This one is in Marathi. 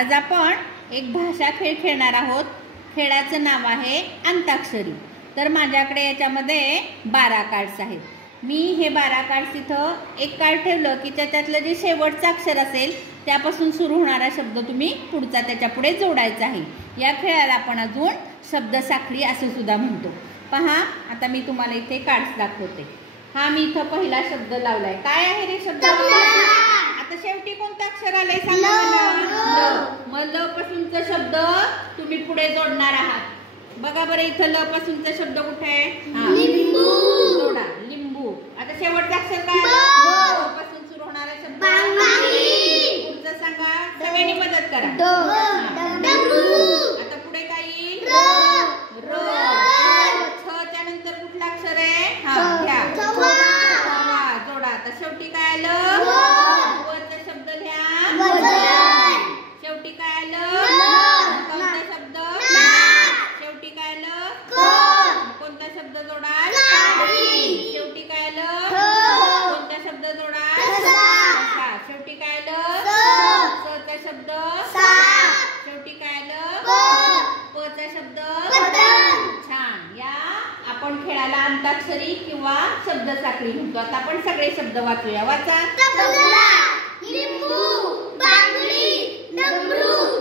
आज आपण एक भाषा खेळ खेळणार आहोत। खेळाचं नाव आहे अंताक्षरी। तर माझ्याकडे याच्यामध्ये 12 कार्ड्स आहेत। मी हे 12 कार्ड्स इथं एक कार्ड ठेवलं की त्यातलं जे शेवटचं अक्षर असेल त्यापासून सुरू होणारा शब्द तुम्ही पुढचा त्याच्या पुढे जोडायचा आहे। या खेळाला आपण अजून शब्द साखळी असे सुद्धा म्हणतो। पहा, आता मी तुम्हाला इथे कार्ड्स दाखवते। हा मी इथं पहिला शब्द लावलाय। काय आहे रे शब्द? आता शेवटी कोणतं अक्षर आलंय सांगा मला? मग ल पासूनचा शब्द तुम्ही पुढे जोडणार आहात। बघा बरं, इथं ल पासूनचा शब्द कुठे आहे? लिंबू। जोडा, लिंबू। आता शेवटचा अक्षर काय आलं? ल पासून सुरू होणारा शब्द पुढचं सांगा, सगळ्यांनी मदत करा। आता पुढे काय येईल? र। छ च्या नंतर कुठला अक्षर आहे? हा, घ्या। जोडा। आता शेवटी काय आलं? वरचा शब्द लिहा। शेवटी काय आलं? कोणता शब्द? शेवटी काय आलं? कोणता शब्द जोडाल? शेवटी काय आलं? कोणता शब्द जोडाल? शेवटी काय आलं? स चा शब्द। शेवटी काय आलं? प चा शब्द। छान। या आपण खेळाला अंताक्षरी किंवा शब्द साखळी म्हणतो। आता आपण सगळे शब्द वाचूया। वाचा। लिंबू, बांगडी, डमरू,